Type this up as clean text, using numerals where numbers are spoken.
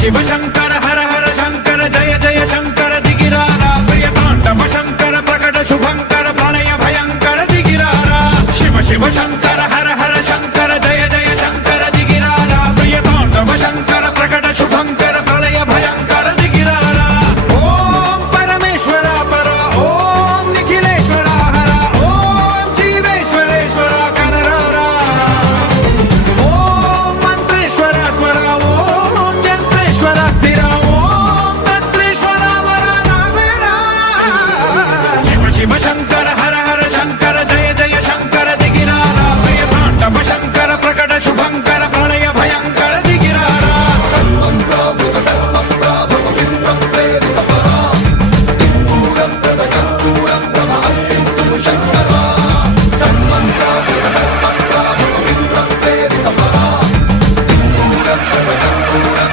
शिव शंकर हर हर शंकर जय जय शंकर दिगिरारा प्रिय तांडव शंकर प्रकट शुभंकर प्रलय भयंकर दिगिरारा शिव शिव शंकर